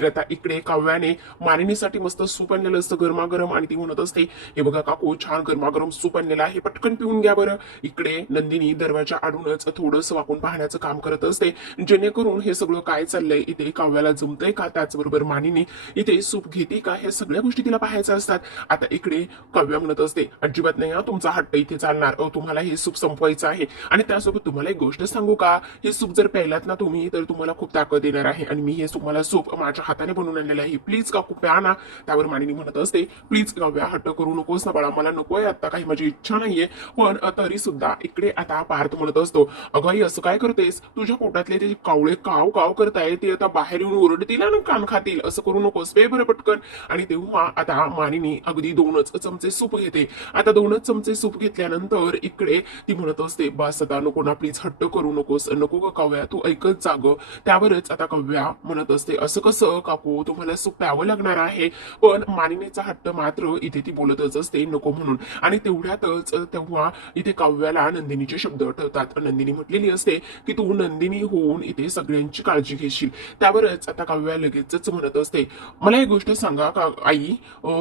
तर आता इकडे काव्याने मालिनीसाठी मस्त सूप आणलेलं असतं गरमागरम आणि ती म्हणत असते, हे बघा काकू छान गरमागरम सूप आणलेलं आहे, पटकन पिऊन घ्या बरं. इकडे नंदिनी दरवाजा आडूनच थोडंसं वाकून पाहण्याचं काम करत असते, जेणेकरून हे सगळं काय चाललंय इथे काव्याला जमतंय का, त्याचबरोबर मानिनी इथे सूप घेते का, हे सगळ्या गोष्टी तिला पाहायच्या असतात. आता इकडे काव्या म्हणत असते, अजिबात नाही हा तुमचा हट्ट इथे चालणार, तुम्हाला हे सूप संपवायचं आहे. आणि त्यासोबत तुम्हाला एक गोष्ट सांगू का, हे सूप जर प्यायलात ना तुम्ही तर तुम्हाला खूप ताकद येणार आहे, आणि मी हे तुम्हाला सूप माझ्या हाताने बनवून आणलेलं आहे, प्लीज काकू प्या ना. त्यावर मानिनी म्हणत असते, प्लीज काव्या हट्ट करू नकोस ना बाळा, मला नकोय आता काही, माझी इच्छा नाहीये. पण तरी सुद्धा इकडे आता पार्थ म्हणत असतो, अगं आई असं काय करतेस, तुझ्या पोटातले ते कावळे काव काव करताय, ते आता बाहेर येऊन ओरडतील आणि कान खातील, असं करू नकोस पे बरं पटकन. आणि तेव्हा आता मानिनी अगदी 2च चमचे सूप घेते. आता 2च चमचे सूप घेतल्यानंतर इकडे ती म्हणत असते, बस आता नको ना, प्लीज हट्ट करू नकोस, नको ग काव्या तू ऐकत जाग. त्यावरच आता काव्या म्हणत असते, असं कसं काकू, तुम्हाला सूप प्यावं लागणार आहे. पण मानिनीचा हट्ट मात्र इथे ती बोलतच असते नको म्हणून. आणि तेवढ्यातच तेव्हा इथे काव्याला नंदिनीचे शब्द आठवतात. नंदिनी म्हटलेली असते की तू नंदिनी होऊन इथे सगळ्यांची काळजी घेशील. त्यावरच आता काव्या लगेचच म्हणत असते, मला एक गोष्ट सांगा का आई,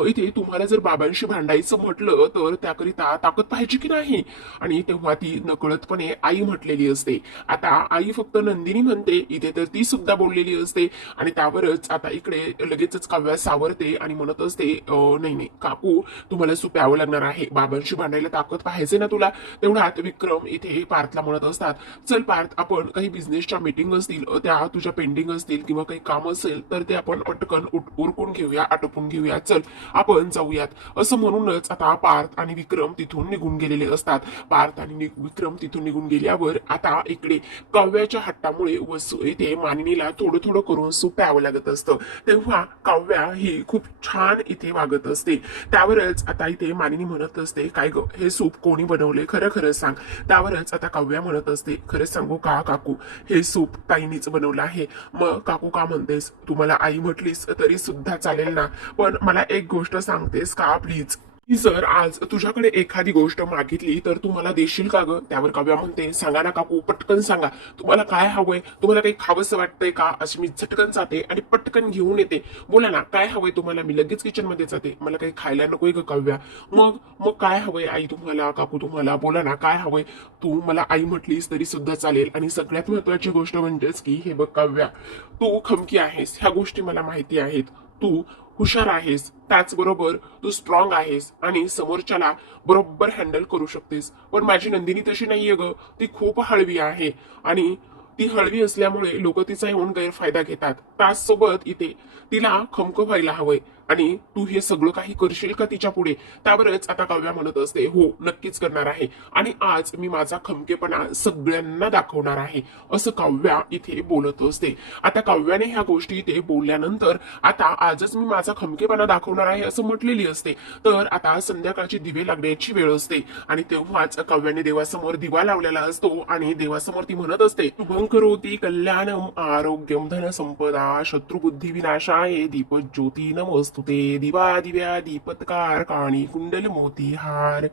इथे तुम्हाला जर बाबांशी भांडायचं म्हटलं तर त्याकरिता ताकद पाहिजे की नाही. आणि तेव्हा ती नकळतपणे आई म्हटलेली असते. आता आई फक्त नंदिनी म्हणते इथे, तर ती सुद्धा बोललेली असते. आणि त्यावरच आता इकडे लगेचच काव्या सावरते आणि म्हणत असते, नाही नाही काकू, तुम्हाला सूप प्यावं लागणार आहे, बाबांशी भांडायला ताकद पाहिजे ना तुला. तेवढ्यात विक्रम इथे पार्थला म्हणत असतात, चल पार्थ, आपण काही बिझनेसच्या मीटिंग असतील त्या तुझ्या पेंडिंग असतील किंवा काही काम असेल तर ते आपण पटकन उरकून घेऊया, आटोपून घेऊया, चल आपण जाऊयात. असं म्हणूनच आता पार्थ आणि विक्रम तिथून निघून गेलेले असतात. पार्थ आणि विक्रम तिथून निघून गेल्यावर आता इकडे काव्याच्या हट्टामुळे वसू येथे मानिनीला थोडं थोडं करून सूप प्यावं लागत असतं. तेव्हा काव्या ही खूप छान इथे वागत असते. त्यावरच आता इथे मानिनी म्हणत असते, काय ग हे सूप कोणी बनवले, खरं खरं सांग. त्यावरच आता काव्या म्हणत असते, खरंच सांगू का काकू, हे सूप ताईनीच बनवलं आहे. मग काकू का म्हणतेस, तुम्हाला आई म्हटलीस तरी सुद्धा चालेल ना, पण मला एक गोष्ट सांगतेस का प्लीज, की जर आज तुझ्याकडे एखादी गोष्ट मागितली तर तू मला देशील का ग. त्यावर काव्या म्हणते, सांगा ना काकू, पटकन सांगा, तुम्हाला काय हवंय, तुम्हाला काही खावंसं वाटतंय का. अशी मी झटकन जाते आणि पटकन घेऊन येते, बोला ना काय हवंय तुम्हाला, मी लगेच किचन मध्ये जाते, मला काही खायला नकोय ग काव्या. मग मग काय हवंय आई तुम्हाला, काकू तुम्हाला, बोला ना काय हवंय. तू मला आई म्हटलीस तरी सुद्धा चालेल, आणि सगळ्यात महत्वाची गोष्ट म्हणजेच की हे बघ काव्या, तू खमकी आहेस, ह्या गोष्टी मला माहिती आहेत. तू हुशार आहेस, त्याचबरोबर तू स्ट्रॉंग आहेस आणि समोरच्याला बरोबर हँडल करू शकतेस. पण माझी नंदिनी तशी नाहीये ग, ती खूप हळवी आहे. आणि ती हळवी असल्यामुळे लोक तिचा येऊन गैरफायदा घेतात. त्याचसोबत इथे तिला खमकं व्हायला हवंय, आणि तू हे सगळं काही करशील का तिच्या पुढे. त्यावरच आता काव्या म्हणत असते, हो नक्कीच करणार आहे, आणि आज मी माझा खमकेपणा सगळ्यांना दाखवणार आहे, असं काव्या इथे बोलत असते. आता काव्याने ह्या गोष्टी इथे बोलल्यानंतर आता आजच मी माझा खमकेपणा दाखवणार आहे असं म्हटलेली असते. तर आता संध्याकाळची दिवे लागण्याची वेळ असते, आणि तेव्हाच काव्याने देवासमोर दिवा लावलेला असतो, आणि देवासमोर ती म्हणत असते, शुभं करोति कल्याणम आरोग्यम धन संपदा शत्रुबुद्धी विनाशाय दीप ज्योती नमस्तुते दिवा दिव्या दीपत्कार काणी कुंडल मोतीहार.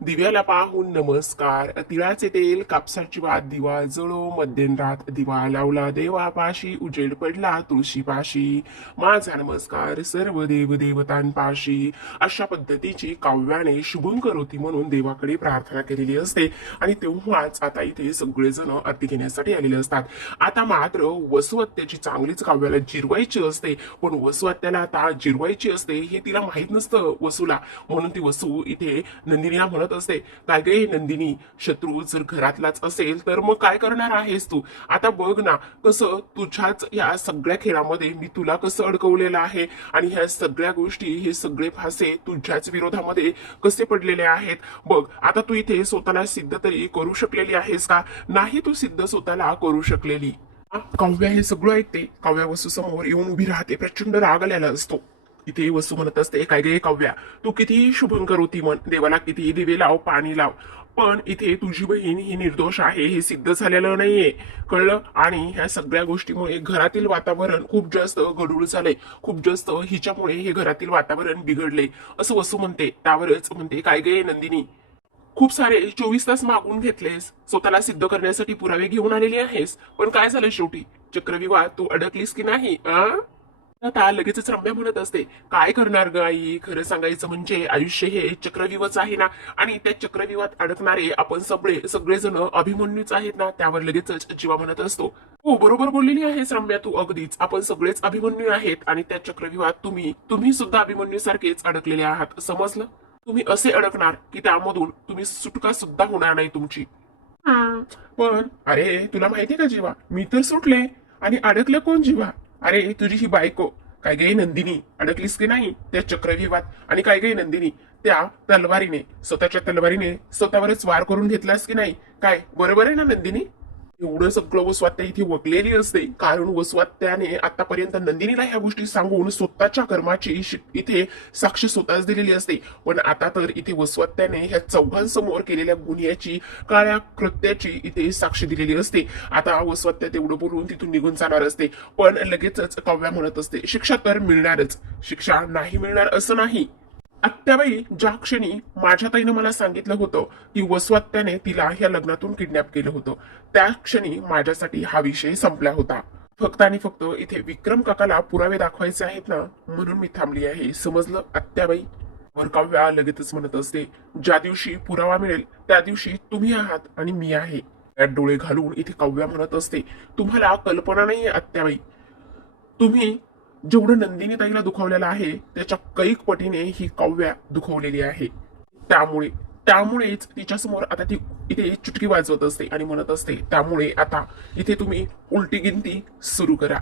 दिव्याला पाहून नमस्कार, तिळाचे तेल कापसाची वात दिवा जळो, मध्यरात दिवा लावला देवापाशी, उजेड पडला तुळशीपाशी, माझा नमस्कार सर्व देव देवतांपाशी. अशा पद्धतीची काव्याने शुभं करोती म्हणून देवाकडे प्रार्थना केलेली असते. आणि तेव्हाच आता इथे सगळेजण आरती घेण्यासाठी आलेले असतात. आता मात्र वसुहत्याची चांगलीच काव्याला जिरवायची असते, पण वसुहत्याला आता जिरवायची असते हे तिला माहित नसतं वसूला. म्हणून ती वसू इथे नंदिनीला म्हणत असते, काय गे नंदिनी, शत्रू जर घरातलाच असेल तर मग काय करणार आहेस तू. आता बघ ना कसं तुझ्याच या सगळ्या खेळामध्ये मी तुला कसं अडकवलेलं आहे, आणि ह्या सगळ्या गोष्टी, हे सगळे फासे तुझ्याच विरोधामध्ये कसे पडलेले आहेत. बघ आता तू इथे स्वतःला सिद्ध तरी करू शकलेली आहेस का. नाही तू सिद्ध स्वतःला करू शकलेली. काव्या हे सगळं ऐकते. काव्या वसू समोर येऊन उभी राहते, प्रचंड राग आलेला असतो. इथे वसू म्हणत असते, काय गे काव्या, तू किती शुभंकर होती म्हण, देवाला किती दिवे लाव, पाणी लाव, पण इथे तुझी बहीण ही निर्दोष आहे हे सिद्ध झालेलं नाहीये, कळलं. आणि ह्या सगळ्या गोष्टीमुळे घरातील वातावरण खूप जास्त गढूळ झालंय, खूप जास्त हिच्यामुळे हे घरातील वातावरण बिघडले, असं वसू म्हणते. त्यावरच म्हणते, काय गे नंदिनी, खूप सारे 24 तास मागून घेतलेस, स्वतःला सिद्ध करण्यासाठी पुरावे घेऊन आलेली आहेस, पण काय झालं शेवटी, चक्रव्यूहात तू अडकलीस की नाही. आता लगेचच रम्या म्हणत असते, काय करणार ग आई, खरं सांगायचं म्हणजे आयुष्य हे चक्रव्यूहच आहे ना, आणि त्या चक्रव्यूहात अडकणारे आपण सगळेजण अभिमन्यूच आहेत ना. त्यावर लगेचच जीवा म्हणत असतो, हो बरोबर बोललेली आहेस रम्या तू, अगदीच आपण सगळेच अभिमन्यू आहेत आणि त्या चक्रव्यूहात तुम्ही तुम्ही सुद्धा अभिमन्यू सारखेच अडकलेले आहात, समजलं. तुम्ही असे अडकणार की त्यामधून तुम्ही सुटका सुद्धा होणार नाही तुमची. पण अरे तुला माहितीये का जीवा, मी तर सुटले आणि अडकलं कोण जीवा? अरे तुझी ही बायको, काय गे नंदिनी, अडकलीस की नाही त्या चक्रव्यूहात? आणि काय गे नंदिनी, त्या तलवारीने, स्वतःच्या तलवारीने स्वतःवरच वार करून घेतलास की नाही? काय बरोबर आहे ना नंदिनी? एवढं सगळं वसवात्या इथे वकलेली असते, कारण वसवात्याने आतापर्यंत नंदिनीला ह्या गोष्टी सांगून स्वतःच्या कर्माची इथे साक्ष स्वतःच दिलेली असते. पण आता तर इथे वसवात्याने ह्या चौघांसमोर केलेल्या गुन्ह्याची, काळ्या कृत्याची इथे साक्ष दिलेली असते. आता वसवात्या तेवढं बोलून तिथून निघून जाणार असते, पण लगेचच काव्या म्हणत असते, शिक्षा तर मिळणारच, शिक्षा नाही मिळणार असं नाही. आत्याबाई, ज्या क्षणी माझ्या ताईनं मला सांगितलं होतं की वसवात्याने तिला ह्या लग्नातून किडनॅप केलं होतं, त्या क्षणी माझ्यासाठी हा विषय संपला होता. फक्त आणि फक्त इथे विक्रम काकाला पुरावे दाखवायचे आहेत ना, म्हणून मी थांबली आहे, समजलं आत्याबाई? वर काव्या लगेचच म्हणत असते, ज्या दिवशी पुरावा मिळेल त्या दिवशी तुम्ही आहात आणि मी आहे. त्यात डोळे घालून इथे काव्या म्हणत असते, तुम्हाला कल्पना नाहीये आत्याबाई, तुम्ही जेवढं नंदिनी ताईला दुखावलेलं आहे त्याच्या कैक पटीने ही काव्या दुखवलेली आहे. त्यामुळे त्यामुळेच तिच्यासमोर आता ती इथे चुटकी वाजवत असते आणि म्हणत असते, त्यामुळे आता इथे तुम्ही उलटी गिनती सुरू करा.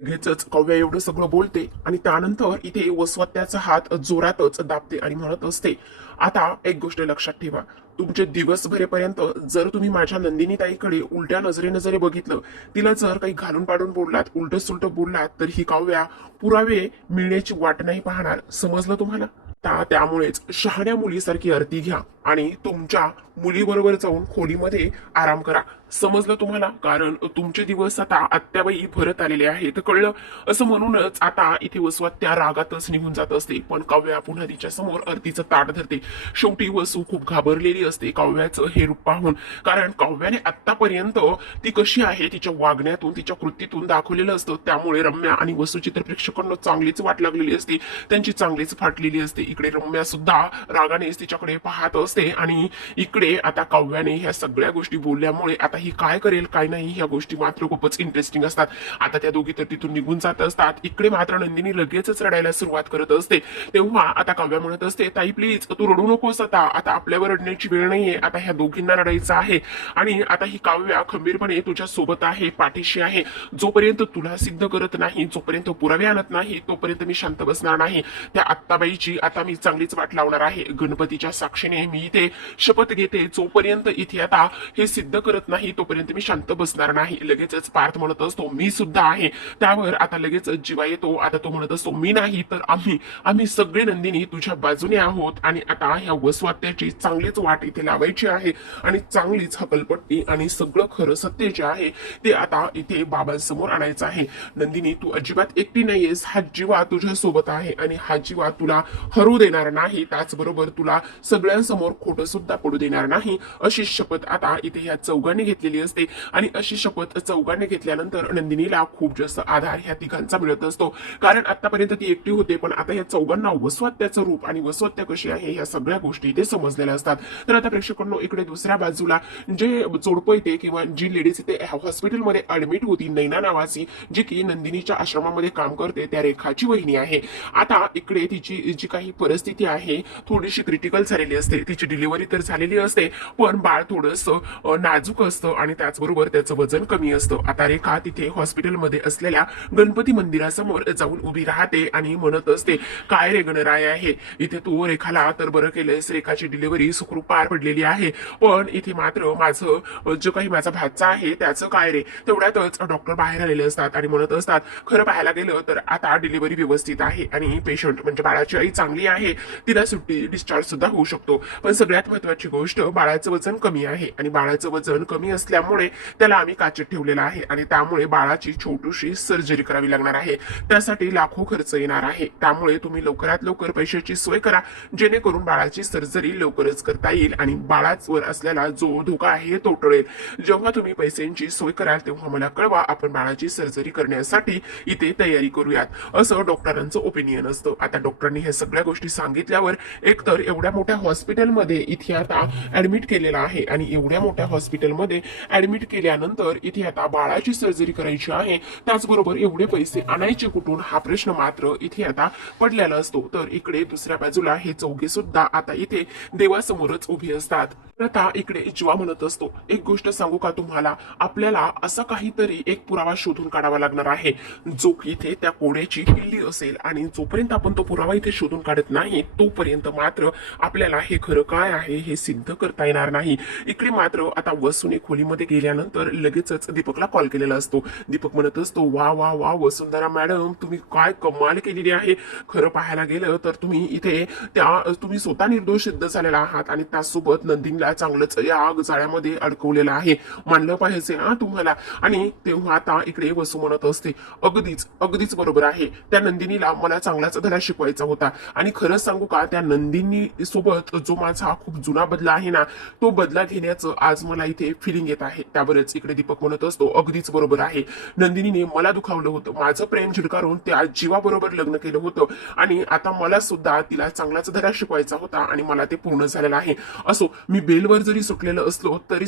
लगेचच काव्या एवढं सगळं बोलते आणि त्यानंतर इथे वसवत्याचा हात जोरातच दाबते आणि म्हणत असते, आता एक गोष्ट लक्षात ठेवा, तुमचे दिवसभरेपर्यंत जर तुम्ही माझ्या नंदिनी ताईकडे उलट्या नजरेनं जरी बघितलं, तिला जर काही घालून पाडून बोललात, उलट सुलट बोललात, तर ही काव्या पुरावे मिळण्याची वाट नाही पाहणार, समजलं तुम्हाला? त्यामुळेच शहाण्या मुलीसारखी आरती घ्या आणि तुमच्या मुलीबरोबर जाऊन खोलीमध्ये आराम करा, समजलं तुम्हाला? कारण तुमचे दिवस आता आत्याबाई भरत आलेले आहेत, कळलं? असं म्हणूनच आता इथे वसवात्या रागातच निघून जात असते, पण काव्या पुन्हा तिच्या समोर आरतीचं ताट धरते. शेवटी वसू खूप घाबरलेली असते काव्याचं हे रूप पाहून, कारण काव्याने आतापर्यंत ती कशी आहे तिच्या वागण्यातून, तिच्या कृतीतून दाखवलेलं असतं. त्यामुळे रम्या आणि वसूची तर प्रेक्षकांना चांगलीच वाट लागलेली असते, त्यांची चांगलीच फाटलेली असते. इकडे रम्या सुद्धा रागानेच तिच्याकडे पाहत असते आणि इकडे आता काव्याने ह्या सगळ्या गोष्टी बोलल्यामुळे आता ही काय करेल काय नाही, ह्या गोष्टी मात्र खूपच इंटरेस्टिंग असतात. आता त्या दोघी तर तिथून निघून जात असतात. इकडे मात्र नंदिनी लगेचच रडायला सुरुवात करत असते. तेव्हा आता काव्या म्हणत असते, ताई प्लीज तू रडू नकोस, आता आपल्यावर रडण्याची वेळ नाहीये, आता ह्या दोघींना रडायचं आहे. आणि आता ही काव्या खंबीरपणे तुझ्या सोबत आहे, पाठीशी आहे. जोपर्यंत तुला सिद्ध करत नाही, जोपर्यंत पुरावे आणत नाही, तोपर्यंत मी शांत बसणार नाही. त्या आत्ताबाईची आता मी चांगलीच वाट लावणार आहे. गणपतीच्या साक्षीने मी इथे शपथ घेते, जोपर्यंत इथे आता हे सिद्ध करत नाही तोपर्यंत मी शांत बसणार नाही. लगेचच पार्थ म्हणत असतो, मी सुद्धा आहे. त्यावर आता लगेच जीवा येतो. आता तो म्हणत असतो, मी नाही तर आम्ही सगळे नंदिनी तुझ्या बाजूने आहोत आणि आता ह्या वसवात्याची चांगलीच वाट इथे लावायची आहे आणि चांगलीच हकलपट्टी आणि सगळं खरं सत्य जे आहे ते आता इथे बाबांसमोर आणायचं आहे. नंदिनी तू अजिबात एकटी नाहीयेस, हा जीवा तुझ्या सोबत आहे आणि हा जीवा तुला हरू देणार नाही, त्याचबरोबर तुला सगळ्यांसमोर खोटं सुद्धा पडू देणार नाही. अशी शपथ आता इथे ह्या चौघांनी घेतलेली असते आणि अशी शपथ चौघांनी घेतल्यानंतर नंदिनीला खूप जास्त आधार ह्या तिघांचा मिळत असतो, कारण आतापर्यंत ती एकटी होते, पण आता ह्या चौघांना वसवात्याचं रूप आणि वसवात्या कशी आहे ह्या सगळ्या गोष्टी इथे समजलेल्या असतात. तर आता प्रेक्षकांनो इकडे दुसऱ्या बाजूला जे जोडपं येते किंवा जी लेडीज इथे हॉस्पिटलमध्ये ऍडमिट होती, नैना नावाची, जी की नंदिनीच्या आश्रमामध्ये काम करते, त्या रेखाची वहिनी आहे. आता इकडे तिची जी काही परिस्थिती आहे थोडीशी क्रिटिकल झालेली असते, तिची डिलिव्हरी तर झालेली असते, पण बाळ थोडंसं नाजूक असतं आणि त्याचबरोबर त्याचं वजन कमी असतं. आता रेखा तिथे हॉस्पिटलमध्ये असलेल्या गणपती मंदिरासमोर जाऊन उभी राहते आणि म्हणत असते, काय रे गणराय आहे, इथे तू रेखाला तर बरं केलंस, रेखाची डिलिव्हरी सुखरूप पार पडलेली आहे, पण इथे मात्र माझं जो काही माझा भाचा आहे त्याचं काय रे? तेवढ्यातच डॉक्टर बाहेर आलेले असतात आणि म्हणत असतात, खरं पाहायला गेलं तर आता डिलिव्हरी व्यवस्थित आहे आणि पेशंट म्हणजे बाळाची आई चांगली आहे, तिला डिस्चार्ज सुद्धा होऊ शकतो, पण सगळ्यात महत्वाची गोष्ट बाळाचं वजन कमी आहे आणि बाळाचं वजन कमी असल्यामुळे त्याला आम्ही काचेत ठेवलेला आहे आणि त्यामुळे बाळाची छोटीशी सर्जरी करावी लागणार आहे. त्यासाठी लाखो खर्च येणार आहे. त्यामुळे तुम्ही लवकरात लवकर पैशाची सोय करा, जेणेकरून बाळाची सर्जरी लवकरच करता येईल आणि बाळावर असलेला जो धोका आहे तो टळेल. जेव्हा तुम्ही पैशांची सोय कराल तेव्हा मला कळवा, आपण बाळाची सर्जरी करण्यासाठी इथे तयारी करूयात, असं डॉक्टरांचं ओपिनियन असतं. आता डॉक्टरांनी हे सगळ्या गोष्टी सांगितल्यावर एकतर एवढ्या मोठ्या हॉस्पिटलमध्ये इथे आता ऍडमिट केलेला आहे आणि एवढ्या मोठ्या हॉस्पिटलमध्ये ऍडमिट केल्यानंतर इथे आता बाळाची सर्जरी करायची आहे, त्याचबरोबर एवढे पैसे आणायचे कुठून हा प्रश्न मात्र इथे आता पडलेला असतो. तर इकडे दुसऱ्या बाजूला हे चौघे सुद्धा आता इथे देवासमोरच उभे असतात. आता इकडे जीवा म्हणत असतो, एक गोष्ट सांगू का तुम्हाला, आपल्याला असा काहीतरी एक पुरावा शोधून काढावा लागणार आहे जो इथे त्या कोड्याची किल्ली असेल आणि जोपर्यंत आपण तो पुरावा इथे शोधून काढत नाही तोपर्यंत मात्र आपल्याला हे खरं काय आहे हे सिद्ध करता येणार नाही. इकडे मात्र आता वसुने खोलीमध्ये गेल्यानंतर लगेचच दीपकला कॉल केलेला असतो. दीपक म्हणत असतो, वा वा वा वसुंधरा मॅडम, तुम्ही काय कमाल केलेली आहे. खरं पाहायला गेलं तर तुम्ही स्वतः निर्दोष सिद्ध झालेला आहात आणि त्यासोबत नंदिनीला चांगलंच या जाळ्यामध्ये अडकवलेलं आहे, मानलं पाहिजे हा तुम्हाला. आणि तेव्हा आता इकडे वसू म्हणत असते, अगदीच अगदीच बरोबर आहे, त्या नंदिनीला मला चांगलाच धडा शिकवायचा होता आणि खरं सांगू का, त्या नंदिनी सोबत जो माझा खूप जुना बदला आहे ना, तो बदला घेण्याचं आज मला इथे फिलिंग येत आहे. त्यावरच इकडे दीपक म्हणत असतो, अगदीच बरोबर आहे, नंदिनीने मला दुखावलं होतं, माझं प्रेम झिडकारून त्या जीवाबरोबर लग्न केलं होतं आणि आता मला सुद्धा तिला चांगलाच धडा शिकवायचा होता आणि मला ते पूर्ण झालेलं आहे. असो, मी बेलवर जरी सुटलेलं असलो तरी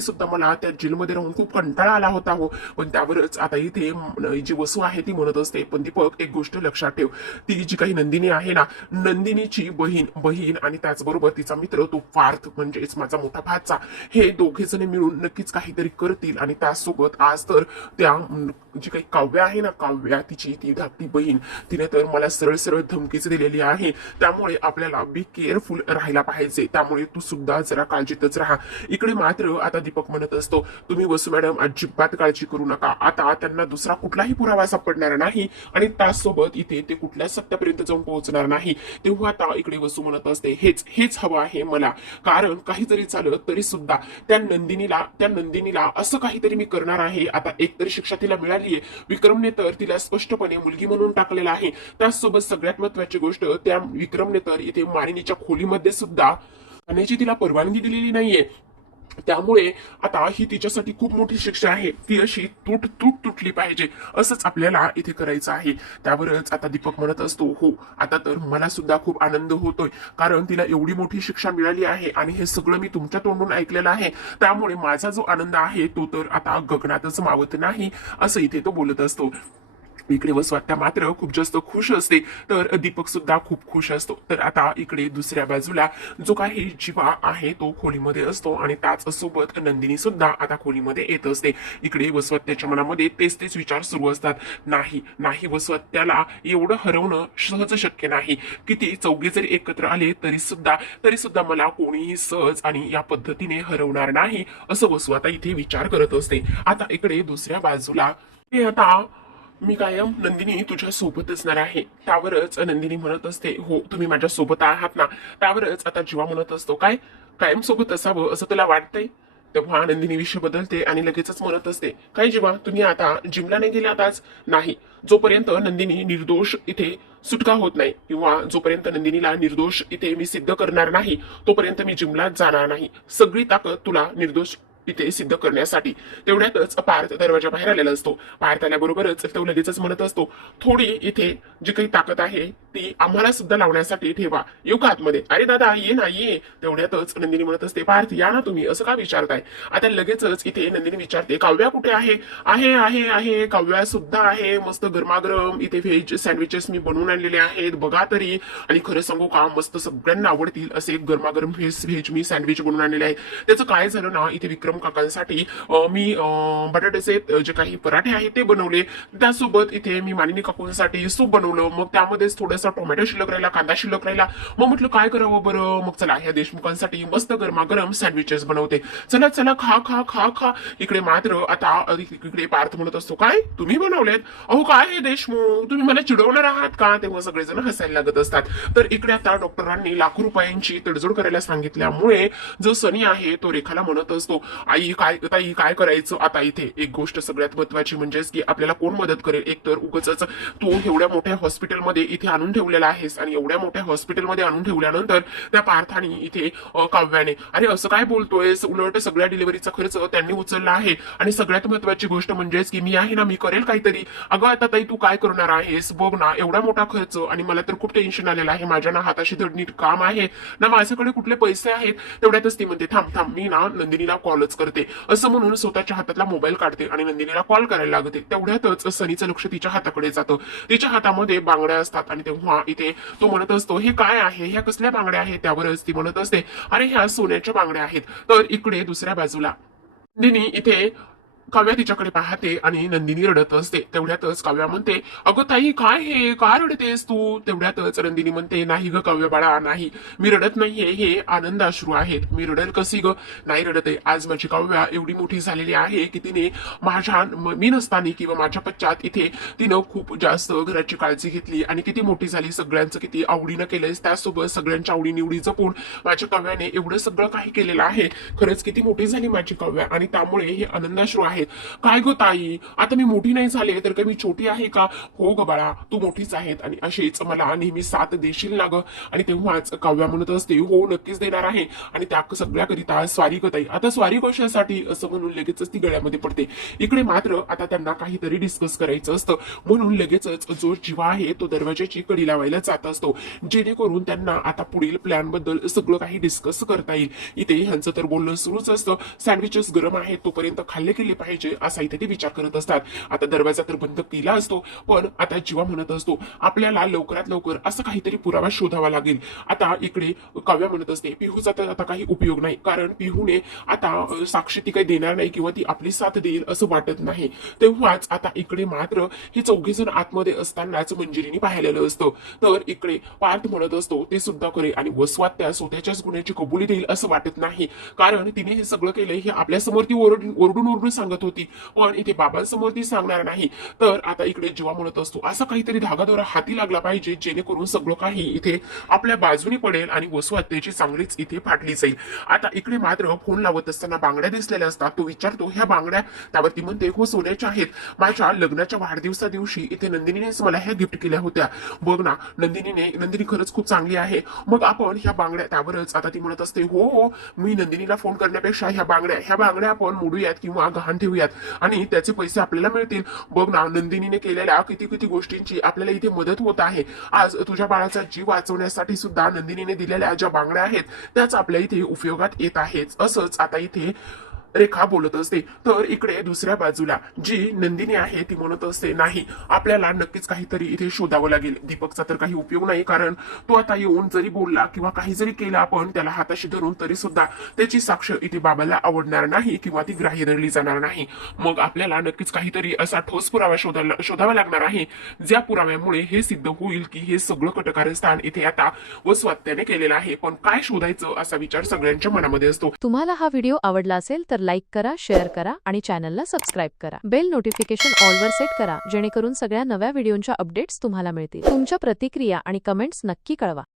सुद्धा मला त्या जेलमध्ये राहून खूप कंटाळा आला होता हो. पण त्यावरच आता इथे जी वसू आहे ती म्हणत असते, पण दीपक एक गोष्ट लक्षात ठेव, ती जी काही नंदिनी आहे ना, नंदिनीची बहीण आणि त्याचबरोबर तिचा मित्र तो पार्थ म्हणजेच माझा मोठा भाचा, हे दोघे जण मिळून नक्कीच काहीतरी करतील आणि त्यासोबत आज तर त्या जी काही काव्या आहे ना, काव्या ती धाकटी बहीण, तिने तर मला सरळ सरळ धमकीच दिलेली आहे. त्यामुळे आपल्याला बी केअरफुल राहायला पाहिजे, त्यामुळे तू सुद्धा जरा काळजीतच राहा. इकडे मात्र आता दीपक म्हणत असतो, तुम्ही वसू मॅडम अजिबात काळजी करू नका, आता त्यांना दुसरा कुठलाही पुरावा सापडणार नाही आणि त्यासोबत इथे ते कुठल्या सत्यापर्यंत जाऊन पोहोचणार नाही. तेव्हा आता इकडे वसू म्हणत असते, हेच हवं आहे मला, कारण काही जरी झालं तरी सुद्धा त्या नंदिनीला असं काहीतरी मी करणार आहे. आता एकतरी शिक्षा तिला मिळालीये, विक्रमने तर तिला स्पष्टपणे मुलगी म्हणून टाकलेला आहे. त्याचसोबत सगळ्यात महत्वाची गोष्ट, त्या विक्रमने तर इथे मानिनीच्या खोलीमध्ये सुद्धा जाण्याची तिला परवानगी दिलेली नाहीये. त्यामुळे आता ही तिच्यासाठी खूप मोठी शिक्षा आहे, ती अशी तुटली पाहिजे, असंच आपल्याला इथे करायचं आहे. त्यावरच आता दीपक म्हणत असतो, हो आता तर मला सुद्धा खूप आनंद होतोय, कारण तिला एवढी मोठी शिक्षा मिळाली आहे आणि हे सगळं मी तुमच्या तोंडून ऐकलेलं आहे. त्यामुळे माझा जो आनंद आहे तो तर आता गगनातच मावत नाही, असं इथे तो बोलत असतो. इकडे वसवात्या मात्र खूप जास्त खुश असते, तर दीपक सुद्धा खूप खुश असतो. तर आता इकडे दुसऱ्या बाजूला जो काही जीवा आहे तो खोलीमध्ये असतो आणि त्याच सोबत नंदिनी सुद्धा आता खोलीमध्ये येत असते. इकडे वसवात्याच्या मनामध्ये तेच विचार सुरू असतात, नाही वसवात्याला एवढं हरवणं सहज शक्य नाही, किती चौघे जरी एकत्र आले तरी सुद्धा मला कोणीही सहज आणि या पद्धतीने हरवणार नाही, असं वसवाता इथे विचार करत असते. आता इकडे दुसऱ्या बाजूला आता मी कायम नंदिनी तुझ्या सोबत असणार आहे. त्यावरच नंदिनी म्हणत असते, हो तुम्ही माझ्या सोबत आहात ना. त्यावरच आता जीवा म्हणत असतो, काय कायम सोबत असावं असं तुला वाटतंय. तेव्हा नंदिनी विषय बदलते आणि लगेचच म्हणत असते, काय जीवा तुम्ही आता जिमला नाही गेलात आज? नाही, जोपर्यंत नंदिनी निर्दोष इथे सुटका होत नाही किंवा जोपर्यंत नंदिनीला निर्दोष इथे मी सिद्ध करणार नाही तोपर्यंत मी जिमलाच जाणार नाही. सगळी ताकद तुला निर्दोष इथे सिद्ध करण्यासाठी. तेवढ्यातच पार्थ दरवाजा बाहेर आलेला असतो. पार्थ आल्याबरोबरच तो लगेचच म्हणत असतो, थोडी इथे जी काही ताकद आहे ती आम्हाला सुद्धा लावण्यासाठी ठेवा, येऊ का आतमध्ये? अरे दादा ये. तेवढ्यातच नंदिनी म्हणत असते, पार्थ या ना तुम्ही, असं का विचारताय? आता लगेचच इथे नंदिनी विचारते, काव्या कुठे आहे? आहे काव्या सुद्धा आहे, मस्त गरमागरम इथे व्हेज सँडविचेस मी बनवून आणलेले आहेत, बघा तरी. आणि खरं सांगू का, मस्त सगळ्यांना आवडतील असे गरमागरम व्हेज मी सँडविच बनवून आणलेले आहे. त्याचं काय झालं ना, इथे विक्रम काकांसाठी मी बटाट्याचे जे काही पराठे आहेत ते बनवले, त्यासोबत इथे मी मानिनी काकूंसाठी सूप बनवलं, मग त्यामध्येच थोडस थोडासा टोमॅटो शिल्लक राहिला, कांदा शिल्लक राहिला. मग म्हटलं काय करावं बरं, मग चला ह्या देशमुखांसाठी मस्त गरमागरम सँडविचेस बनवते. चला चला खा खा खा खा. इकडे मात्र आता इकडे पार्थ म्हणत असतो, काय तुम्ही बनवलेत? अहो काय हे देशमुख, तुम्ही मला चिडवणार आहात का? तेव्हा सगळेजण हसायला लागत असतात. तर इकडे आता डॉक्टरांनी लाखो रुपयांची तडजोड करायला सांगितल्यामुळे जो सनी आहे तो रेखाला म्हणत असतो, आई काय करायचं आता इथे? एक गोष्ट सगळ्यात महत्वाची म्हणजेच की आपल्याला कोण मदत करेल? एकतर उगाचच तू एवढ्या मोठ्या हॉस्पिटलमध्ये इथे आणून ठेवलेला आहेस आणि एवढ्या मोठ्या हॉस्पिटलमध्ये आणून ठेवल्यानंतर त्या पार्थाने इथे काव्याने, अरे असं काय बोलतोयस? उलट सगळ्या डिलिव्हरीचा खर्च त्यांनी उचलला आहे आणि सगळ्यात महत्वाची गोष्ट म्हणजेच की मी आहे ना, मी करेल काहीतरी. अगं आता ताई तू काय करणार आहेस? बघ ना एवढा मोठा खर्च आणि मला तर खूप टेन्शन आलेलं आहे. माझ्या ना हाताशी धड नीट काम आहे ना, माझ्याकडे कुठले पैसे आहेत. तेवढ्यातच ती म्हणते, थांब थांब मी ना नंदिनीला कॉलच करते. असं म्हणून स्वतःच्या हातातला मोबाईल काढते आणि नंदिनीला कॉल करायला लागते. तेवढ्यातच सनीचं लक्ष तिच्या हाताकडे जातं. तिच्या हातामध्ये बांगड्या असतात आणि तेव्हा इथे तो म्हणत असतो, हे काय आहे? ह्या कसल्या बांगड्या आहेत? त्यावरच ती म्हणत असते, अरे ह्या सोन्याच्या बांगड्या आहेत. तर इकडे दुसऱ्या बाजूला नंदिनी इथे काव्या तिच्याकडे पाहते आणि नंदिनी रडत असते. तेवढ्यातच काव्या म्हणते, अगं ताई काय हे, का रडतेस तू? तेवढ्यातच नंदिनी म्हणते, नाही ग काव्या बाळा, नाही मी रडत नाहीये, हे आनंद अश्रू आहेत. मी रडेल कशी ग? नाही रडत आहे. आज माझी काव्या एवढी मोठी झालेली आहे की तिने मी नसताना किंवा माझ्या पश्चात इथे तिनं खूप जास्त घराची काळजी घेतली आणि किती मोठी झाली, सगळ्यांचं किती आवडीनं केलंय, त्यासोबत सगळ्यांच्या आवडीनिवडी जपून माझ्या काव्याने एवढं सगळं काही केलेलं आहे. खरंच किती मोठी झाली माझी काव्या आणि त्यामुळे हे आनंदाश्रू आहेत. काय गो ताई, आता मी मोठी नाही झाले तर काय मी छोटी आहे का? हो ग बाळा, तू मोठीच आहेत आणि अशीच मला नेहमी साथ देशील ना ग? आणि तेव्हाच काव्या म्हणत असते, हो नक्कीच देणार आहे आणि त्या सगळ्याकरिता स्वारी ग ताई. आता स्वारी कशासाठी? असं म्हणून लगेचच ती गळ्यामध्ये पडते. इकडे मात्र आता त्यांना काहीतरी डिस्कस करायचं असतं म्हणून लगेचच जो जीवा आहे तो दरवाजाची कडी लावायला जात असतो, जेणेकरून त्यांना आता पुढील प्लॅन बद्दल सगळं काही डिस्कस करता येईल. इथे ह्यांचं तर बोलणं सुरूच असतं. सँडविचेस गरम आहेत तोपर्यंत खाल्ले गेले पाहिजे असा इथे ते विचार करत असतात. आता दरवाजा तर बंद केला असतो, पण आता जीवा म्हणत असतो, आपल्याला लवकरात लवकर असं काहीतरी पुरावा शोधावा लागेल. आता इकडे काव्या म्हणत असते, पिहूचा तर आता काही उपयोग नाही, कारण पिहूने आता साक्षी ती काही देणार नाही किंवा ती आपली साथ देईल असं वाटत नाही. तेव्हाच आता इकडे मात्र हे चौघेजण आतमध्ये असतानाच मंजिरीने पाहिलेलं असतं. तर इकडे पार्थ म्हणत असतो, ते सुद्धा करे आणि वसवात त्या स्वतःच्याच गुन्ह्याची कबुली देईल असं वाटत नाही, कारण तिने हे सगळं केलंय हे आपल्या समोर ती ओरडून सांगत होती, पण इथे बाबांसमोर ती सांगणार नाही. तर आता इकडे जीवा म्हणत असतो, असा काहीतरी धागादोरा हाती लागला पाहिजे जेणेकरून सगळं काही इथे आपल्या बाजूने पडेल आणि वसुहत्येची चांगलीच इथे फाटली जाईल. आता इकडे मात्र फोन लावत असताना बांगड्या दिसलेल्या असतात. तो विचारतो, ह्या बांगड्या? त्यावरती म्हणते, हो सोन्याच्या आहेत. माझ्या लग्नाच्या वाढदिवसा दिवशी इथे नंदिनीनेच मला ह्या गिफ्ट केल्या होत्या. बघ ना नंदिनी खरंच खूप चांगली आहे. मग आपण ह्या बांगड्या, त्यावरच आता ती म्हणत असते, हो मी नंदिनीला फोन करण्यापेक्षा ह्या बांगड्या आपण मोडूयात किंवा गहाण ठेवूयात आणि त्याचे पैसे आपल्याला मिळतील. बघ ना नंदिनीने केलेल्या किती किती गोष्टींची आपल्याला इथे मदत होत आहे. आज तुझ्या बाळाचा जीव वाचवण्यासाठी सुद्धा नंदिनीने दिलेल्या ज्या बांगड्या आहेत त्याच आपल्या इथे उपयोगात येत आहेत. असंच आता इथे रेखा बोलत असते. तर इकडे दुसऱ्या बाजूला जी नंदिनी आहे ती म्हणत असते, नाही आपल्याला नक्कीच काहीतरी इथे शोधावं लागेल. दीपकचा तर काही उपयोग नाही, कारण तो आता येऊन जरी बोलला किंवा काही जरी केलं आपण त्याला हाताशी धरून तरी सुद्धा त्याची साक्ष इथे बाबाला आवडणार नाही किंवा ती ग्राह्य धरली जाणार नाही. मग आपल्याला नक्कीच काहीतरी असा ठोस पुरावा शोधावा लागणार आहे, ज्या पुराव्यामुळे हे सिद्ध होईल की हे सगळं कटकारस्थान इथे आता वसवात्याने केलेलं आहे. पण काय शोधायचं असा विचार सगळ्यांच्या मनामध्ये असतो. तुम्हाला हा व्हिडिओ आवडला असेल तर लाईक करा, शेअर करा आणि चॅनलला सबस्क्राईब करा. बेल नोटिफिकेशन ऑल वर सेट करा, जेणेकरून सगळ्या नव्या व्हिडिओंच्या अपडेट्स तुम्हाला मिळतील. तुमच्या प्रतिक्रिया आणि कमेंट्स नक्की कळवा.